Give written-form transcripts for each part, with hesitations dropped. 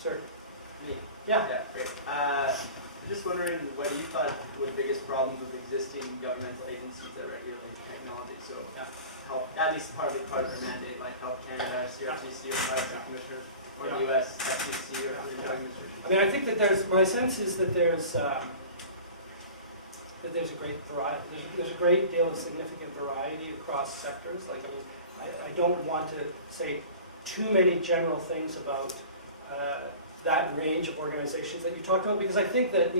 Sir? Me? Yeah. Yeah, great. I'm just wondering what you thought were the biggest problems with existing governmental agencies that regulate technology. So, Health, at least part of their mandate, like Health Canada, CRTC, or Privacy Commissioner, or the U.S. FCC, or Food and Drug Administration. I mean, I think that my sense is that there's a great variety. There's a great deal of significant variety across sectors. Like, I mean, I don't want to say too many general things about that range of organizations that you talked about, because I think that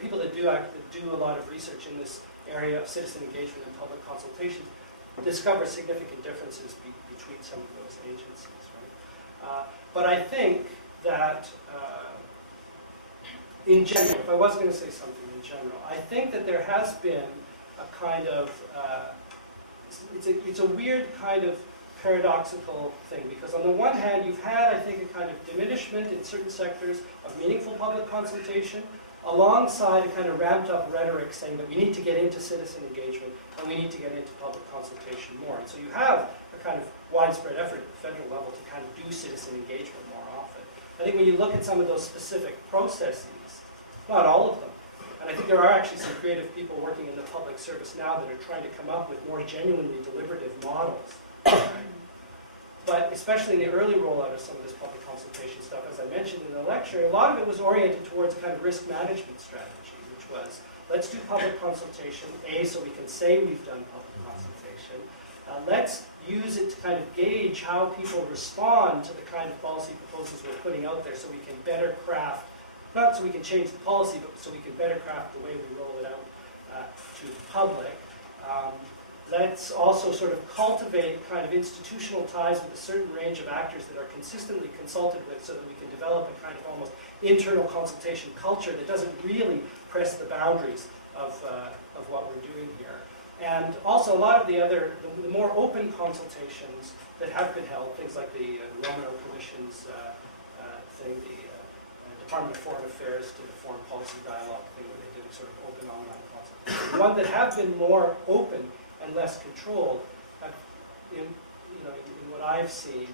people that do a lot of research in this area of citizen engagement and public consultations discover significant differences between some of those agencies, right? But I think that in general, if I was going to say something in general, I think that there has been a kind of it's a weird kind of paradoxical thing, because on the one hand you've had, I think, a kind of diminishment in certain sectors of meaningful public consultation, alongside a kind of ramped up rhetoric saying that we need to get into citizen engagement and we need to get into public consultation more. And so you have a kind of widespread effort at the federal level to kind of do citizen engagement more often. I think when you look at some of those specific processes, not all of them, and I think there are actually some creative people working in the public service now that are trying to come up with more genuinely deliberative models. Right? But especially in the early rollout of some of this public consultation stuff, as I mentioned in the lecture, a lot of it was oriented towards a kind of risk management strategy, which was, let's do public consultation, so we can say we've done public consultation. Let's use it to kind of gauge how people respond to the kind of policy proposals we're putting out there, so we can better craft, not so we can change the policy, but so we can better craft the way we roll it out to the public. Let's also sort of cultivate kind of institutional ties with a certain range of actors that are consistently consulted with, so that we can develop a kind of almost internal consultation culture that doesn't really press the boundaries of what we're doing here. And also a lot of the more open consultations that have been held, things like the Romano Commission's thing, the Department of Foreign Affairs did a foreign policy dialogue thing where they did a sort of open online consultation. The one that have been more open and less controlled, in what I've seen,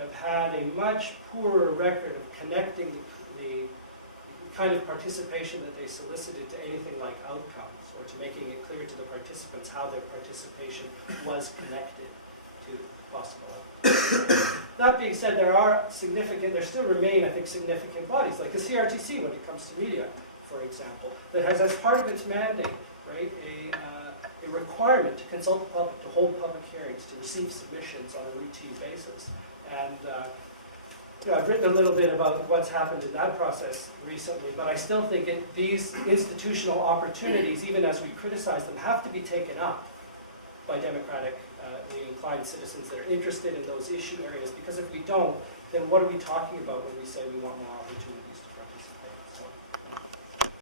have had a much poorer record of connecting the kind of participation that they solicited to anything like outcomes, or to making it clear to the participants how their participation was connected to possible outcomes. That being said, there still remain, I think, significant bodies, like the CRTC when it comes to media, for example, that has as part of its mandate, right, a requirement to consult the public, to hold public hearings, to receive submissions on a routine basis. And I've written a little bit about what's happened in that process recently, but I still think these institutional opportunities, even as we criticize them, have to be taken up by democratically inclined citizens that are interested in those issue areas, because if we don't, then what are we talking about when we say we want more opportunities to